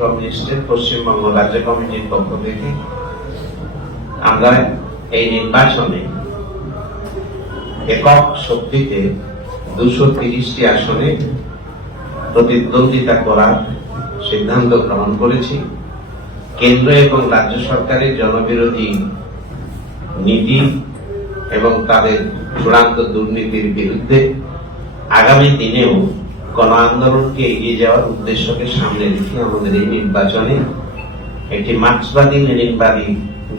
কমিউনিস্টের পশ্চিমবঙ্গ রাজ্য কমিটির পক্ষ থেকে আমরা এই নির্বাচনে একক শক্তিতে 230টি আসনে প্রতিদ্বন্দ্বিতা করার সিদ্ধান্ত গ্রহণ করেছি। কেন্দ্র এবং রাজ্য সরকারের জনবিরোধী নীতি এবং তাদের চূড়ান্ত দুর্নীতির বিরুদ্ধে আগামী দিনেও গণ আন্দোলনকে এগিয়ে যাওয়ার উদ্দেশ্যকে সামনে রেখে আমাদের এই নির্বাচনে একটি মার্ক্সবাদী লেনিনবাদী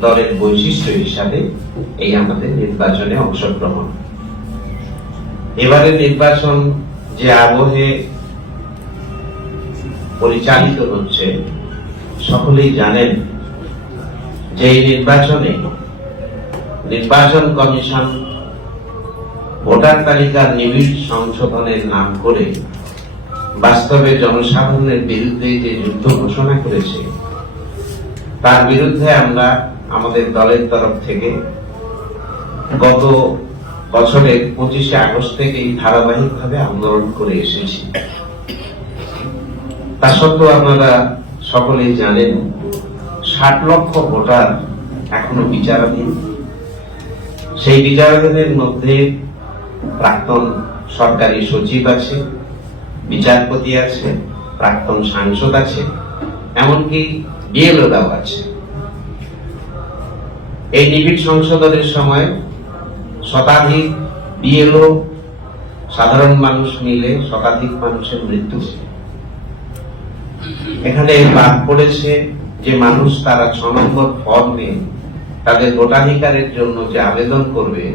দলের বৈশিষ্ট্য হিসাবে এই আমাদের নির্বাচনে অংশগ্রহণ। এবারের নির্বাচন যে আবহে পরিচালিত হচ্ছে, সকলেই জানেন যে এই নির্বাচনে নির্বাচন কমিশন ভোটার তালিকার নিবিড় সংশোধনের নাম করে বাস্তবে জনসাধারণের বিরুদ্ধে যে যুদ্ধ ঘোষণা করেছে, তার বিরুদ্ধে আমরা আমাদের দলের তরফ থেকে গত বছরের 25শে আগস্ট থেকেই ধারাবাহিকভাবে আন্দোলন করে এসেছি। তা সত্ত্বেও আপনারা সকলেই জানেন 60 লক্ষ ভোটার এখনো বিচারাধীন। সেই বিচারাধীনের মধ্যে প্রাক্তন সরকারি সচিব আছে, বিচারপতি আছে, প্রাক্তন সাংসদ আছে, এমনকি বিএলওরাও আছে। এই নিবিড় সংশোধনের সময় শতাধিক বিএলও, সাধারণ মানুষ মিলে শতাধিক মানুষের মৃত্যু হয়েছে। এখানে বাদ পড়েছে যে মানুষ তারা 6 নম্বর ফর্মে তাদের ভোটাধিকারের জন্য যে আবেদন করবে,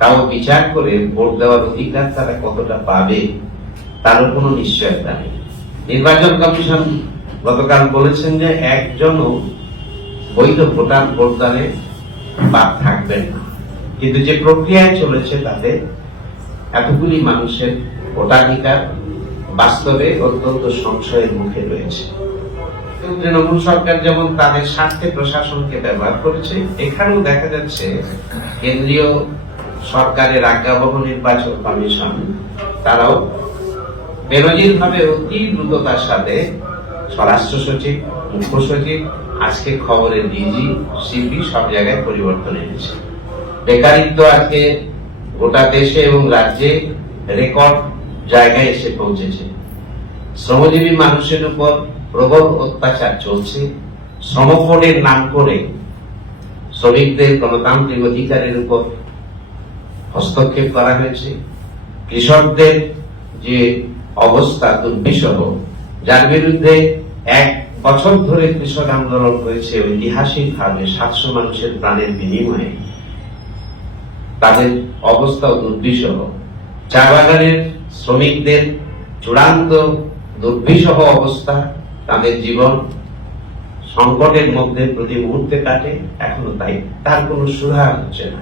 তাও বিচার করে ভোট দেওয়ার অধিকার তারা কতটা পাবে তারও কোনো নিশ্চয়তা নেই। নির্বাচন কমিশন গতকাল বলেছেন যে একজনও বৈধ ভোটার ভোটদানে বাদ থাকবেন না, কিন্তু যে প্রক্রিয়ায় চলেছে তাতে এতগুলি মানুষের ভোটাধিকার বাস্তবে অত্যন্ত সংশয়ের মুখে রয়েছে। তৃণমূল সরকার যেমন তাদের স্বার্থে প্রশাসনকে ব্যবহার করেছে, এখানেও দেখা যাচ্ছে কেন্দ্রীয় সরকারের আজ্ঞাবহ নির্বাচন কমিশন তারাও বেনজির ভাবে অতি দ্রুততার সাথে স্বরাষ্ট্র সচিব, মুখ্য সচিব, আজকে খবরের ডিজি, সিপি সব জায়গায় পরিবর্তন এনেছে। বেকারিত্ব আজকে গোটা দেশে এবং রাজ্যে রেকর্ড জায়গায় এসে পৌঁছেছে। শ্রমজীবী মানুষের উপর প্রবল অত্যাচার চলছে। শ্রম কোডের নাম করে শ্রমিকদের গণতান্ত্রিক অধিকারের উপর হস্তক্ষেপ করা হয়েছে। কৃষকদের যে অবস্থা দুর্বিষহ, যার বিরুদ্ধে 1 বছর ধরে কৃষক আন্দোলন হয়েছে, ঐতিহাসিক ভাবে 700 মানুষের প্রাণের বিনিময়ে, তাদের অবস্থা দুর্বিষহ। চা বাগানের শ্রমিকদের চূড়ান্ত দুর্বিষহ অবস্থা, তাদের জীবন সংকটের মধ্যে প্রতি মুহূর্তে কাটে, এখনো তাই, তার কোনো সুরাহা হচ্ছে না।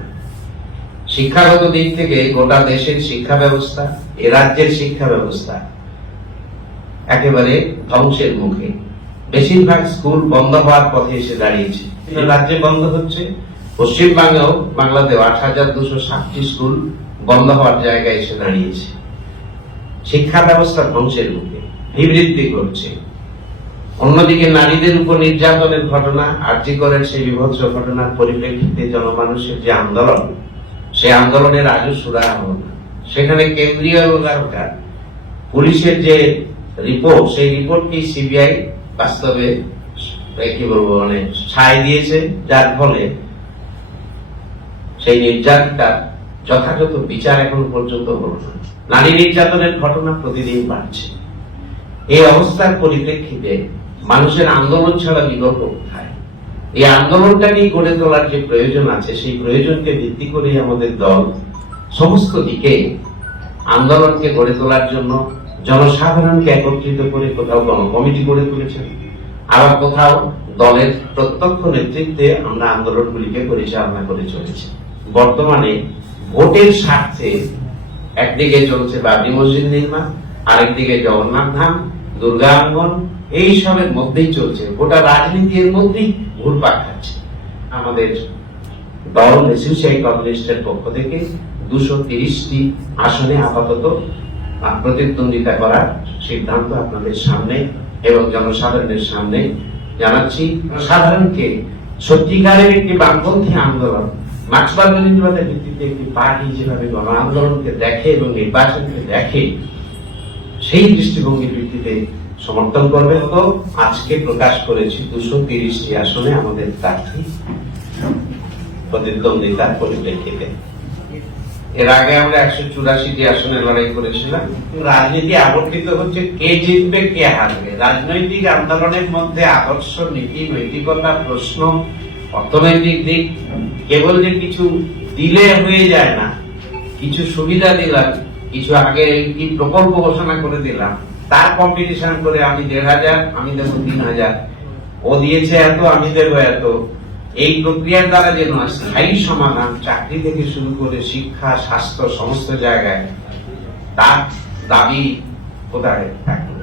শিক্ষাগত দিক থেকে গোটা দেশের শিক্ষা ব্যবস্থা, এ রাজ্যের শিক্ষা ব্যবস্থা একেবারে ধ্বংসের মুখে। বেশিরভাগ স্কুল বন্ধ হওয়ার পথে এসে দাঁড়িয়েছে। রাজ্যে বন্ধ হচ্ছে, পশ্চিমবাংলাও, বাংলাদেশ 8260টি স্কুল বন্ধ হওয়ার জায়গায় এসে দাঁড়িয়েছে। শিক্ষা ব্যবস্থা ধ্বংসের মুখে, বিবৃতি করছে। অন্যদিকে নারীদের উপর নির্যাতনের ঘটনা, আরজি করের সেই বিভৎস ঘটনার পরিপ্রেক্ষিতে জনমানুষের যে আন্দোলন, সেই আন্দোলনের আজও সুরাহা হল না। সেখানে কেন্দ্রীয় এবং পুলিশের যে রিপোর্ট, সেই রিপোর্টটি সিবিআই বাস্তবে কি বলবো মানে ছাই দিয়েছে, যার ফলে সেই নির্যাতনটার যথাযথ বিচার এখন পর্যন্ত হল না। নারী নির্যাতনের ঘটনা প্রতিদিন বাড়ছে। এই অবস্থার পরিপ্রেক্ষিতে মানুষের আন্দোলন ছাড়া বিকল্প কোথায়? এই আন্দোলনটাকে গড়ে তোলার যে প্রয়োজন আছে, সেই প্রয়োজনকে ভিত্তি করে আমাদের দল সমস্ত দিকে আন্দোলনকে গড়ে তোলার জন্য জনসাধারণকে একত্রিত করে কোথাও গণকমিটি গড়ে তুলেছেন, আবার কোথাও দলের প্রত্যক্ষ নেতৃত্বে আমরা আন্দোলনগুলিকে পরিচালনা করে চলেছি। বর্তমানে ভোটের স্বার্থে একদিকে চলছে বাবরি মসজিদ নির্মাণ, আরেকদিকে জগন্নাথ ধাম, দুর্গা অঙ্গন, এই সবের মধ্যেই চলছে। গোটা রাজনীতির মধ্যেই ঘুরপাক খাচ্ছে। আমাদের দল এসোসিয়েশন কমিউনিস্টের পক্ষ থেকে 230টি আসনে আপাতত প্রতিদ্বন্দ্বিতা করার সিদ্ধান্ত আপনাদের সামনে এবং জনসাধারণের সামনে জানাচ্ছি, সাধারণকে সত্যিকারের একটি বামপন্থী আন্দোলন মার্ক্সবাদ-লেনিনবাদের ভিত্তিতে একটি পার্টি যেভাবে গণ আন্দোলনকে দেখে এবং নির্বাচনকে দেখে, সেই দৃষ্টিভঙ্গির ভিত্তিতে সমর্থন করবে। তো আজকে প্রকাশ করেছি 230টি আসনে আমাদের প্রার্থী প্রতিদ্বন্দ্বিতার পরিপ্রেক্ষিতে। এর আগে আমরা 184টি আসনে লড়াই করেছিলাম। রাজনীতি আবর্তিত হচ্ছে কে জিতবে কে হারবে। রাজনৈতিক আন্দোলনের মধ্যে আদর্শ, নীতি, নৈতিকতা প্রশ্ন, অর্থনৈতিক দিক কেবল যে কিছু দিলে হয়ে যায় না, কিছু সুবিধা দিলাম, কিছু আগে কি প্রকল্প ঘোষণা করে দিলাম, তার কম্পিটিশন করে আমি 1,500, আমি দেবো 3,000, ও দিয়েছে এত, আমি দেবো এত, এই প্রক্রিয়ার দ্বারা যেন স্থায়ী সমাধান চাকরি থেকে শুরু করে শিক্ষা, স্বাস্থ্য সমস্ত জায়গায় তার দাবি কোথায় থাকবে।